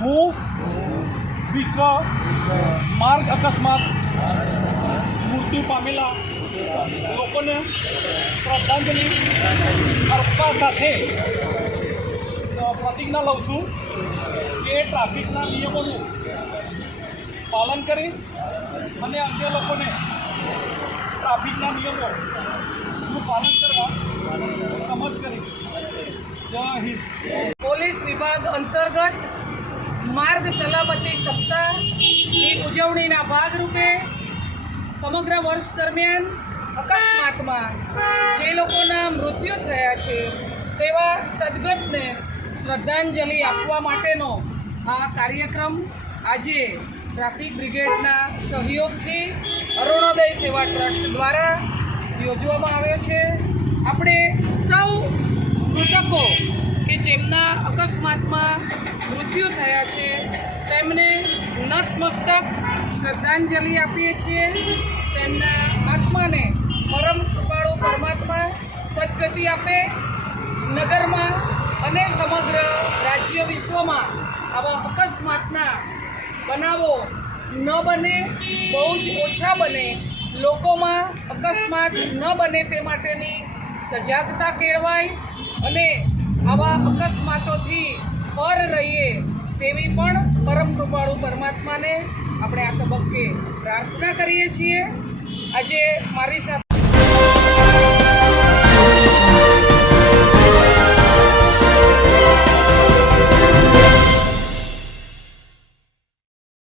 હું વિશ્વ માર્ગ અકસ્માત મૃત્યુ પામેલા લોકોને શ્રદ્ધાંજલિ અર્પવા સાથે પ્રતિજ્ઞા લઉં છું કે ટ્રાફિકના નિયમોનું પાલન કરીશ અને અન્ય લોકોને ટ્રાફિકના નિયમોનું પાલન કરવા સમજ કરીશ. જય હિન્દ. પોલીસ વિભાગ અંતર્ગત માર્ગ સલામતી સપ્તાહની ઉજવણીના ભાગરૂપે સમગ્ર વર્ષ દરમિયાન અકસ્માતમાં જે લોકોના મૃત્યુ થયા છે, તેવા સદગતને શ્રદ્ધાંજલિ આપવા માટેનો આ કાર્યક્રમ આજે ટ્રાફિક બ્રિગેડના સહયોગથી અરુણોદય સેવા ટ્રસ્ટ દ્વારા યોજવામાં આવ્યો છે. આપણે સૌ મૃતકો કે જેમના અકસ્માતમાં મૃત્યુ થયા છે. તેમને નતમસ્તક શ્રદ્ધાંજલિ આપીએ છીએ. તેમના આત્માને પરમ કૃપાળુ પરમાત્મા સદગતિ આપે. નગરમાં અને સમગ્ર રાજ્ય વિશ્વમાં આવા અકસ્માતના બનાવો ન બને, બહુ જ ઓછા બને. લોકોમાં અકસ્માત ન બને તે માટેની સજાગતા કેળવાય અને આવા અકસ્માતોથી પર રહીએ તેવી પણ પરમ કૃપાળુ પરમાત્માને આપણે આ તબક્કે પ્રાર્થના કરીએ છીએ. આજે મારી સાથે